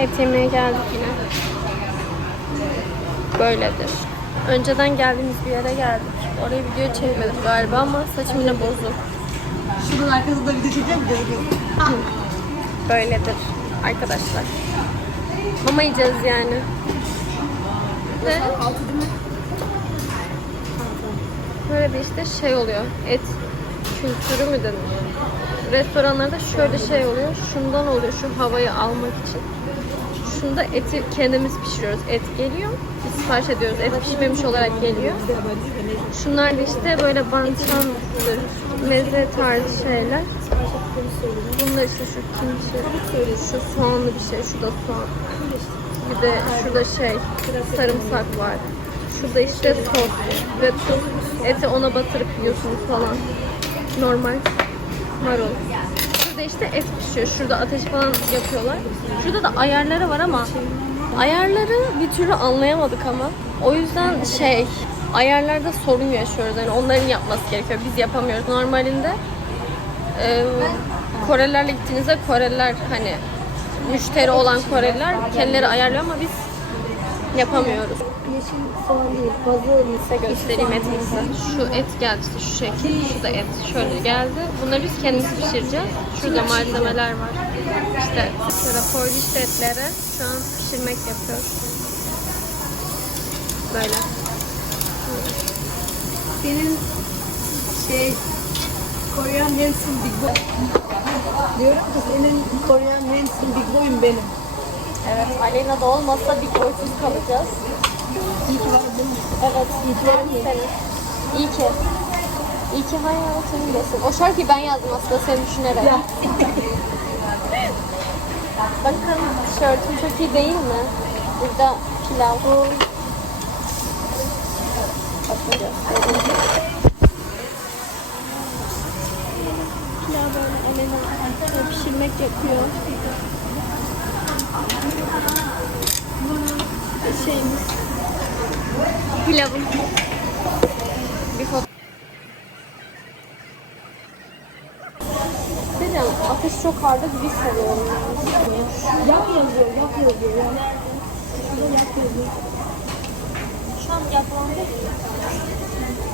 Et yemeye geldik yine. Böyledir. Önceden geldiğimiz bir yere geldik. Oraya video çekmedim galiba ama saçım yine bozuk. Şunun arkasında video çekeceğim mi? Gözüküyor. Böyledir arkadaşlar. Mama yiyeceğiz yani. Ve böyle bir işte şey oluyor. Et kültürü mü denir? Restoranlarda şöyle şey oluyor. Şundan oluyor şu havayı almak için. Şunda eti kendimiz pişiriyoruz. Et geliyor. Biz sipariş ediyoruz. Et pişmemiş olarak geliyor. Şunlar da işte böyle bançandır. Meze tarzı şeyler. Bunlar işte şu kimçi, şu soğanlı bir şey, şu da soğan. Bir de şurada şey, sarımsak var. Şurada işte sos ve tuz. Eti ona batırıp yiyorsunuz falan. Normal marul. Şurada işte et pişiyor. Şurada ateş falan yapıyorlar. Şurada da ayarları var ama ayarları bir türlü anlayamadık ama. O yüzden şey ayarlarda sorun yaşıyoruz. Yani onların yapması gerekiyor. Biz yapamıyoruz. Normalinde e, Korelilerle gittiğinizde Koreliler hani müşteri olan Koreliler kendileri ayarlıyor ama biz yapamıyoruz. Yeşil soğan değil. Fazla Size göstereyim etimizi. Şu et geldi işte şu şekil. Şu da et şöyle geldi. Bunları biz kendimiz pişireceğiz. Şurada malzemeler var. İşte koydu işte etleri. Şu an pişirmek yapıyoruz. Böyle. Senin şey Korean handsome big boy. Diyorum ki senin Korean handsome big boy'um benim. Evet, Aleyna da olmazsa bir boysuz kalacağız. İyi ki var değil mi? Evet, iyi ki senin. İyi ki. İyi ki hayal senin desin. O şarkıyı ben yazdım aslında seni düşünerek. Ya. Bakın tişörtüm çok iyi değil mi? Burada pilav. Bakın göstereyim. Pilav böyle pişirmek yapıyor. Pilavım. Bir foto. Diyeceğim, ateş çok harda bir seviyorum yani. Yak yazıyor, yak yazıyor. Ya. Şurada yak yazıyor. Şu an yaklandı.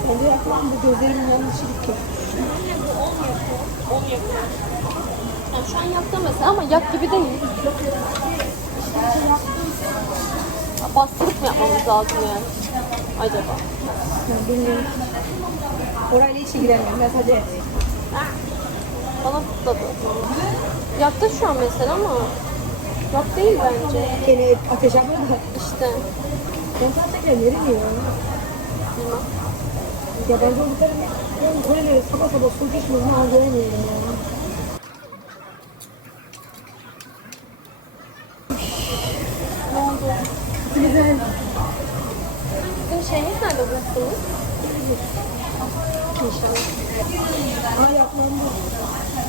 Oluyor yapmam bu gözlerimin yanlışı gitti. Yani şu an yaktı mesela ama yak gibi değil. Bastırıp mı yapmamız lazım yani? Acaba? Bilmiyorum. Orayla hiç ilgilenmiyorum. Ben sadece. Bana tutladı. Yaktı şu an mesela ama yak değil bence. Gene ateş yapıyor da. İşte. Ben zaten nereye ya? Bilmem. Yabancı olduklarını ben Korelileri sabah sabah su geçmesini algılayamıyorum ya. Ne oldu? Güzel. Şeyiniz nerede buluştunuz? Aa yaplandı.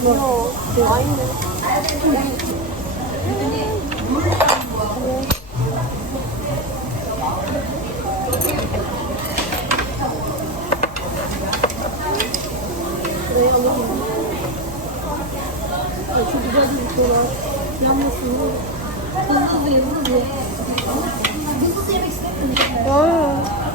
Yok. Aynı. Şurayı alalım. Ay, çok güzel gözüküyorlar. Yanmasın. Hızlı hızlı hızlı hızlı. Hızlı hızlı yemek istemiyorum. Aa.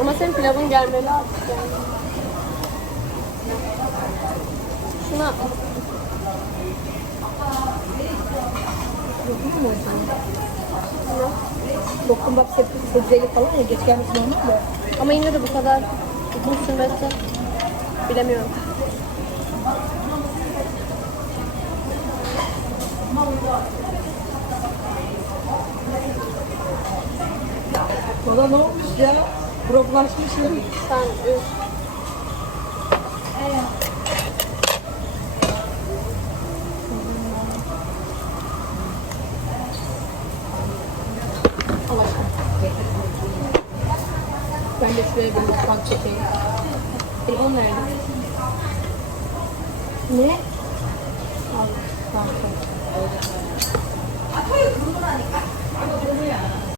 Ama senin pilavın gelmeli artık yani. Şuna Yapıyor mu sen? Dokunbak sebze- sebzeli falan ya geç gelmesi normal de. ama yine de bu kadar uzun sürmesi bilemiyorum. Valla ne olmuş ya? Broklaşmışım. Sen üf. Ben de şuraya bir mutfak çekeyim. 네, 일본어 네? 아, 맞아. 아, 토요 그거라니까?